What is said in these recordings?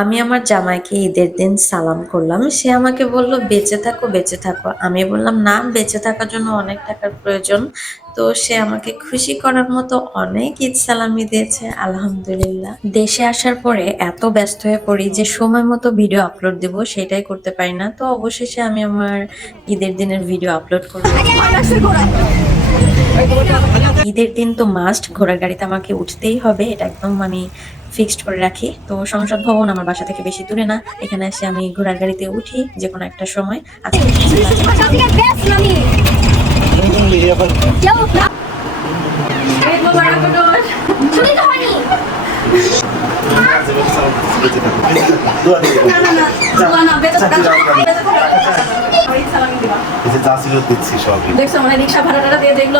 আমি আমার জামাইকে ঈদের দিন সালাম করলাম। সে আমাকে বলল, বেঁচে থাকো বেঁচে থাকো। আমি বললাম, না, বেঁচে থাকার জন্য অনেক টাকার প্রয়োজন। তো সে আমাকে খুশি করার মতো অনেক ঈদ সালামি দিয়েছে, আলহামদুলিল্লাহ। দেশে আসার পরে এত ব্যস্ত হয়ে পড়ি যে সময় মতো ভিডিও আপলোড দেব, সেটাই করতে পারি না। তো অবশেষে আমি আমার ঈদের দিনের ভিডিও আপলোড করব ঈদের দিন তো মাস্ট ঘোড়ার গাড়িতে আমাকে উঠতেই হবে, এটা একদম মানে ফিক্সড করে রাখি। তো সংসদ ভবন আমার বাসা থেকে বেশি দূরে না, এখানে এসে আমি ঘোড়ার গাড়িতে উঠি যে কোনো একটা সময়। আজকে যে ছিল দিচ্ছি দেখছ মানে ভাড়াটা দিয়ে দেখল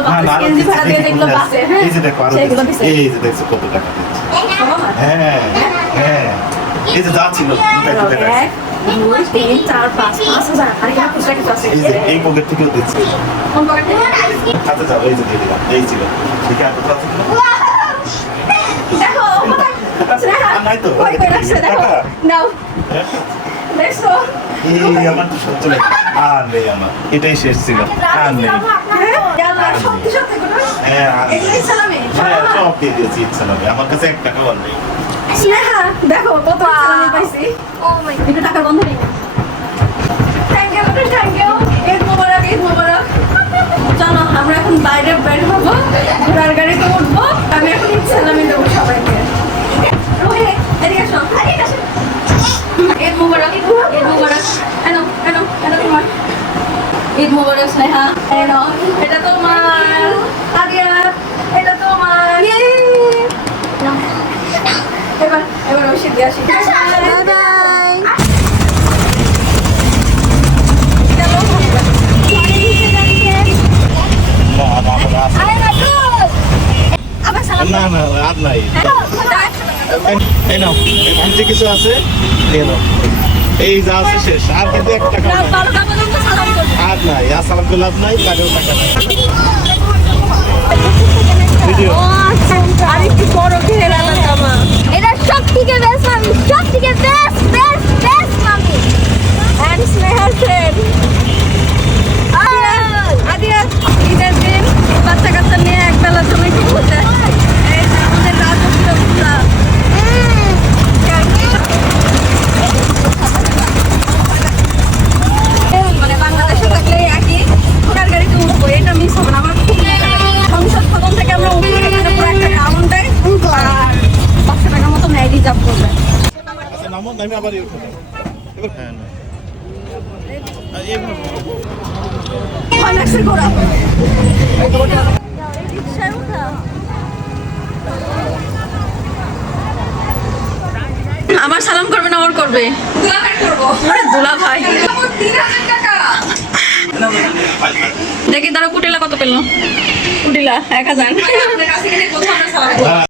এনজি দিচ্ছি, ভাড়া দিয়ে দেখল বাসে হ্যাঁ? এই যে দেখো আরও সেগুলো দিচ্ছি। দিছে। এই যে দেখছ কত টাকা দিচ্ছি। হ্যাঁ হ্যাঁ এই যে যা ছিল এই পকেট থেকেও দিচ্ছি। যাও এই যে দিয়ে দিলাম এই ছিল। ঠিক আছে দেখো নাই তো। নাও, দেখছ? এই আমার তো সহ্য নেই আর নেই আমার। এটাই শেষ ছিল। আর নেই। হ্যাঁ? হ্যাঁ? হ্যাঁ সব দিয়ে দিয়েছি ইচ্ছা আমার কাছে এক টাকাও আর নেই। স্নেহা, দেখো কত পাইছি। একটু নেই thank you thank you Eid Mubarak Eid Mubarak. চলো আমরা এখন বাইরে বের হব। ঘোড়ার গাড়িতে উঠবো। আমি এখন সালামি দেবো সবাইকে। মোবারক এনো এনো এনো তোমার ঈদ মোবারক স্নেহা এনো এটা তোমার আদিয়া এটা তোমার এবার এবার ওষুধ দিয়ে আসি বাই বাই না, আমার আছে। আবার সালাম না না আর নাই এই নাও এখান থেকে কিছু আছে এই নাও এই যা আছে শেষ আর কিন্তু এক টাকা আর নাই আসসালাম লাভ নাই কাজেও টাকা নাই। ভিডিও। আর একটু বড় ঘের আনা জামা এটা সব থেকে বেস্ট মামি সব থেকে বেস্ট বেস্ট বেস্ট মামি অ্যান্ড স্নেহার ফ্রেন্ড আদিয়া ঈদের দিন বাচ্চা কাচ্চা নিয়ে এক বেলার জন্য একটু ঘুরতে এই যে আমাদের রাজকীয় পূজা মানে বাংলাদেশে থাকলে একই ঘোড়ার গাড়িতে উঠবো এটা মিস হবে না আমার খুব মজা লাগে। সংসদ ভবন থেকে আমরা উঠবো এখানে পুরো একটা রাউন্ড দেয় আর পাঁচশো টাকার মতো ন্যায় রিজার্ভ করবে আচ্ছা নামো নামে আবার করো। এবার হ্যাঁ না। আবার সালাম করবে না ওর করবে? দুলা ভাই। দেখি তারা কুটিলা কত পেল? কুটিলা এক হাজার।